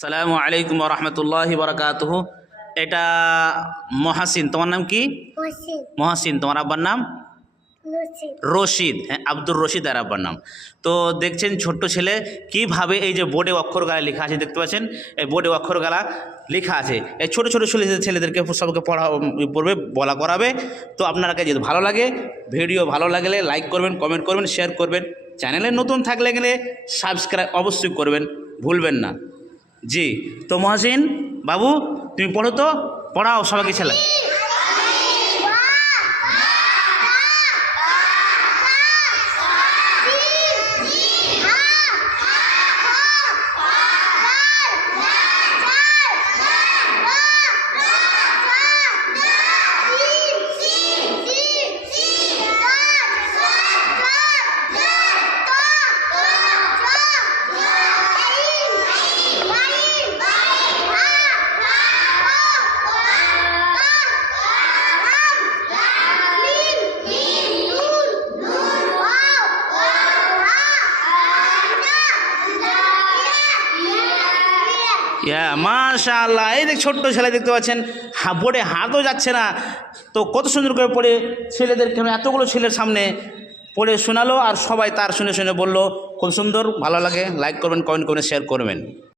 আসসালামু আলাইকুম রহমতুল্লাহি বারাকাতুহু। এটা মহাসিন, তোমার নাম কি? মহাসিন। তোমার আব্বার নাম? রশিদ। হ্যাঁ, আব্দুর রশিদ আর আব্বার নাম। তো দেখছেন ছোট্ট ছেলে কিভাবে এই যে বোর্ডে অক্ষর গালা লেখা আছে, দেখতে পাচ্ছেন এই বোর্ডে অক্ষর গালা লেখা আছে। এই ছোটো ছোটো ছেলেদেরকে সবকে পড়বে, বলা করাবে। তো আপনারা যদি ভালো লাগে, ভিডিও ভালো লাগলে লাইক করবেন, কমেন্ট করবেন, শেয়ার করবেন। চ্যানেলে নতুন থাকলে গেলে সাবস্ক্রাইব অবশ্যই করবেন, ভুলবেন না। জি, তো মহাসিন বাবু তুমি পড়ো, তো পড়াও সবাইকে ছেলে। মাশাআল্লাহ, এই দেখ ছোট্ট ছেলে দেখতে পাচ্ছেন, বোর্ডে হাতও যাচ্ছে না, তো কত সুন্দর করে পড়ে ছেলেদেরকে এতগুলো ছেলের সামনে পড়ে শোনালো, আর সবাই তার শুনে শুনে বললো খুব সুন্দর, ভালো লাগে। লাইক করবেন, কমেন্ট করবেন, শেয়ার করবেন।